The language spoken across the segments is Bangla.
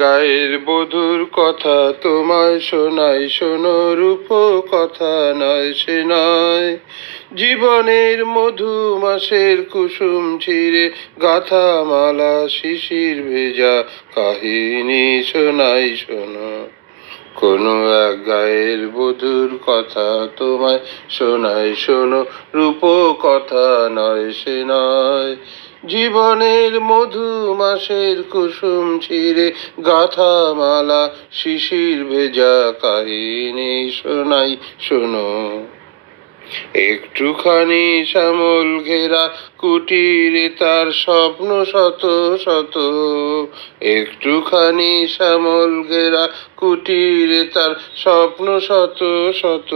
গায়ের বধুর কথা তোমায় শোনাই, শোনো রূপ কথা নয় সে নয়। জীবনের মধু মাসের কুসুম ছিঁড়ে গাথা মালা শিশির ভেজা কাহিনী শোনাই শোনো। কোনো এক গায়ের বধুর কথা তোমায় শোনাই, শোনো রূপ কথা নয় সে নয়। জীবনের মধু মাসের কুসুম ছিঁড়ে গাথা মালা শিশির ভেজা কাহিনী শোনাই শোনো। একটুখানি শ্যামল ঘেরা কুটিরে তার স্বপ্ন শত শত। একটুখানি শ্যামল ঘেরা কুটিরে তার স্বপ্ন শত শত।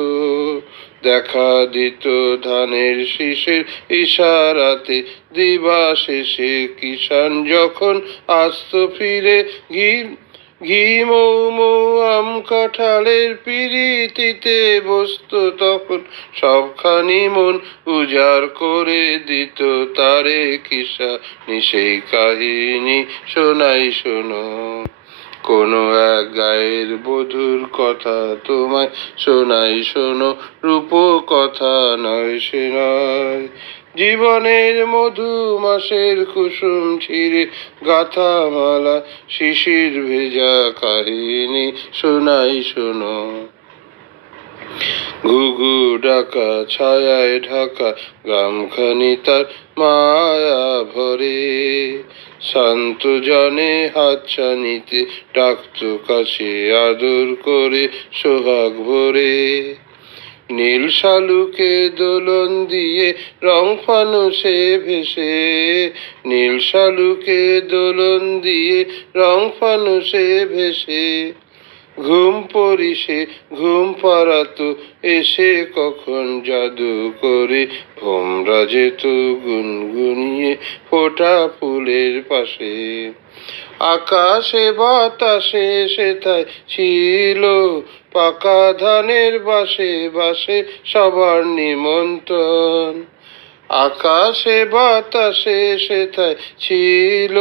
দেখা দিত ধানের শীষের ইশারাতে দিবা শেষে কিষান যখন আসত ফিরে। ঘি মৌ মৌ আম কাঁঠালের পিরিতিতে বসতো তখন সবখানি মন উজাড় করে দিত তারে কিষানি সেই কাহিনী শোনাই শোনো। কোনো এক গায়ের বধুর কথা তোমায় শোনাই, শোনো রূপ কথা নয় সে নয়। জীবনের মধু মাসের কুসুম ছিঁড়ে গাথা মালা শিশির ভেজা কাহিনী শোনাই শোনো। ঘুঘু ডাকা ছায়ায় ঢাকা গ্রামখানি তার মায়া ভরে। শান্ত জনে হাতছানিতে ডাকত কাছে আদর করে সোহাগ ভরে। নীল শালুকে দোলন দিয়ে রং ফানুসে ভেসে। নীল শালুকে দোলন দিয়ে রং ফানুসে ভেসে। ঘুম পড়িসে ঘুম পাড়াতো এসে কখন জাদু করে। ভোমরা যেত গুনগুনিয়ে ফোটা ফুলের পাশে। আকাশে বাতাসে সেথায় ছিল পাকা ধানের বাসে বাসে সবার নিমন্ত্রণ। আকাশে বাতাসে সেথায় ছিল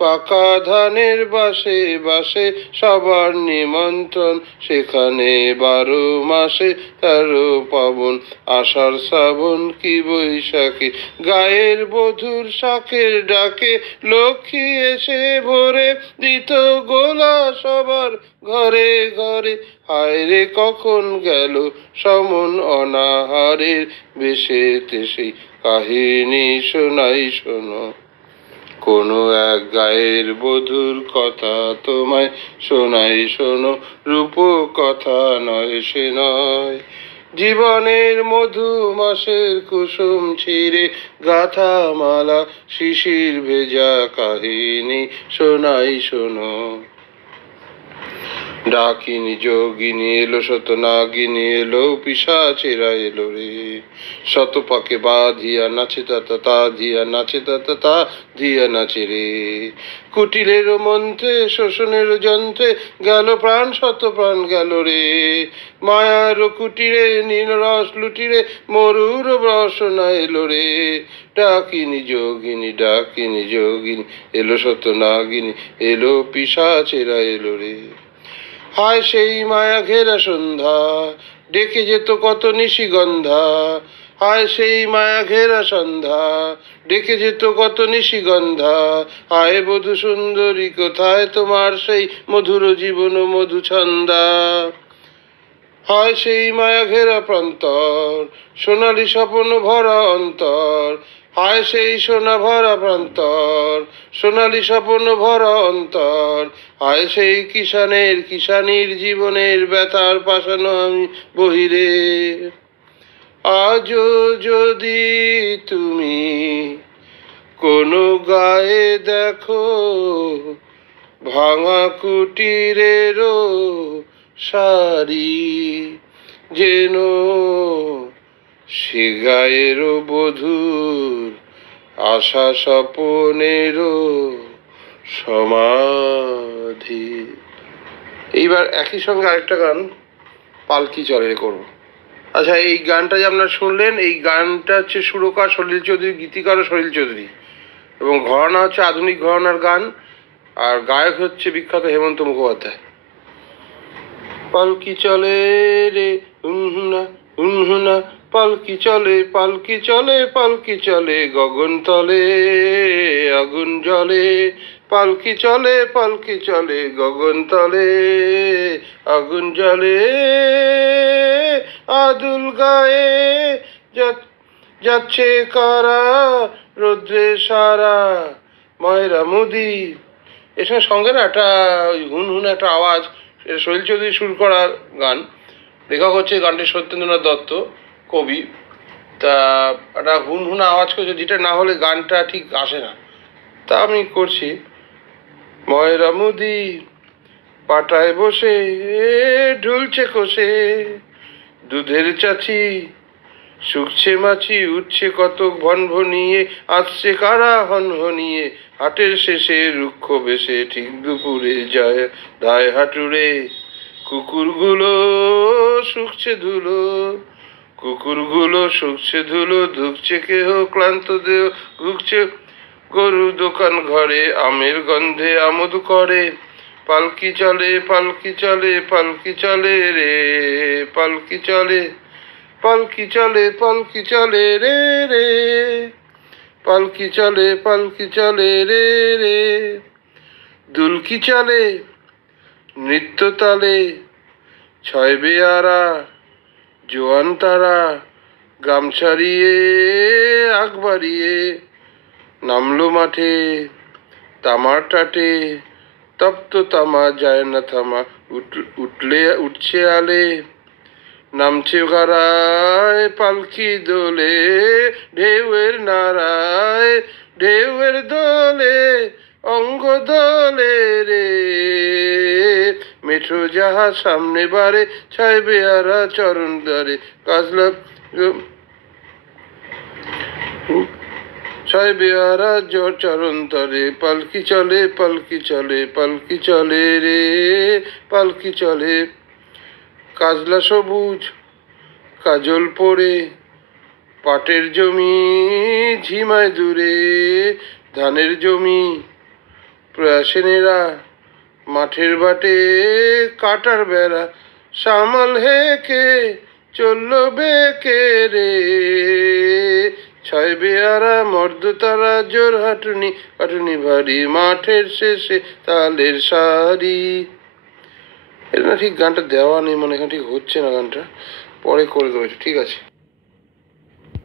পাকা ধানের বাসে বাসে সবার নিমন্ত্রণ। সেখানে 12 মাসে 13 পাবন, আষাঢ় শ্রাবণ কি বৈশাখে। গায়ের বধুর শাঁখের ডাকে লক্ষ্মী এসে ভরে দিত গোলা সবার ঘরে ঘরে। হায় রে কখন গেল সমন অনাহারের বেশেতে সেই কাহিনী শোনাই শোনো। কোনো এক গায়ের বধুর কথা তোমায় শোনাই, শোনো রূপ কথা নয় সে নয়। জীবনের মধু মাসের কুসুম ছিঁড়ে গাথা মালা শিশির ভেজা কাহিনী শোনাই শোনো। ডাকিনী যোগিনী এলো, শত নাগিনী এলো, পিশাচেরা এলো রে। শত পাকে বাঁধিয়া নাচে তা ধিয়া নাচে তা ধিয়া নাচে রে। কুটিলের মন্ত্রে শোষণের যন্ত্রে গেল প্রাণ, শত প্রাণ গেল রে। মায়ার কুটিরে নীল রস লুটিরে মরুর রসনা এলো রে। ডাকিনী যোগিনী এলো, শত নাগিনী এলো, পিশাচেরা এলো রে। হায় সেই মায়া ঘেরা সন্ধ্যা ডেকে যেত কত নিশিগন্ধা। হায় সেই মায়া ঘেরা সন্ধ্যা ডেকে যেত কত নিশিগন্ধা। হায় বধূ সুন্দরী কোথায় তোমার সেই মধুর জীবন মধু ছন্দা। হায় সেই মায়া ঘেরা প্রান্তর সোনালি স্বপ্ন ভরা অন্তর। হায় সেই সোনা ভরা প্রান্তর সোনালি স্বপ্ন ভরা অন্তর। হায় সেই কিষানির জীবনের ব্যথার পাশানো আমি বহিরে। আজও যদি তুমি কোনো গায়ে দেখো ভাঙা কুটিরেরও সারি, যেন সে গায়েরও বধূর আশা স্বপনেরও সমাধি। এইবার একই সঙ্গে আরেকটা গান পালকি চলে করব। আচ্ছা, এই গানটা যে আপনারা শুনলেন, এই গানটা হচ্ছে সুরকার সলিল চৌধুরী, গীতিকারও সলিল চৌধুরী, এবং ঘরানা হচ্ছে আধুনিক ঘরানার গান। আর গায়ক হচ্ছে বিখ্যাত হেমন্ত মুখোপাধ্যায়। পালকি চলে রে হুনহুনা হুনহুনা, পালকি চলে পালকি চলে পালকি চলে, গগন তলে আগুন জ্বলে। পালকি চলে পালকি চলে গগন তলে আগুন জ্বলে। আদুল গায়ে যাচ্ছে কারা, রৌদ্রে সারা ময়রা মুদি। এসব সঙ্গে না একটা হুনহুন একটা আওয়াজ, এটা শৈল চৌধুরী সুর করা গান, লেখক হচ্ছে গানটি সত্যেন্দ্রনাথ দত্ত, কবি। তা একটা হুনহুনা আওয়াজ করছে, যেটা না হলে গানটা ঠিক আসে না, তা আমি করছি। ময়রা মুদি পাটায় বসে ঢুলছে কষে, দুধের চাচি শুকছে মাছি, উঠছে কতক ভনভনিয়ে, আসছে কারা হনহনিয়ে, হাটের শেষে রুক্ষ বেশে ঠিক দুপুরে যায় দায় হাঁটুরে। কুকুরগুলো শুকছে ধুলো, কুকুরগুলো শুকছে ধুলো, ধুকছে কেহ ক্লান্ত দেহ, ঘুকছে গরু দোকান ঘরে, আমের গন্ধে আমোদ করে। পালকি চলে পালকি চলে পালকি চলে রে, পালকি চলে পালকি চলে পালকি চলে রে রে, পালকি চলে পালকি চলে রে রে। দুলকি চলে নৃত্য তালে, ছয় বেয়ারা জোয়ান তারা, গামছাড়িয়ে আগ বাড়িয়ে নামলো মাঠে, তামার টাটে তপ্ত তামা যায় না থামা, উঠছে আলে, নামছে গারায় পালকি দোলে, ঢেউয়ের নাড়ায় ঢেউয়ের দোলে, অঙ্গ দোলে রে। মেঠো জাহাজ সামনে বারে, ছায় বেয়ারা চরণ দ্বারে, কাজলা ছয় বেয়ারা চরণ তরে, পালকি চলে পালকি চলে পালকি চলে রে, পালকি চলে। কাজলা সবুজ কাজল পরে, পাটের জমি ঝিমায় দূরে, ধানের জমি প্রয়াসেনেরা, মাঠের বাটে কাটার বেড়া, সামাল হেকে চলল বেকে রে। ছয় বেয়ারা মর্দ তারা, জোর হাঁটুনি হাঁটুনি ভারী, মাঠের শেষে তালের সারি। এটা না ঠিক গানটা দেওয়া নেই, মানে এখানে ঠিক হচ্ছে না গানটা, পরে করে দেবো, ঠিক আছে।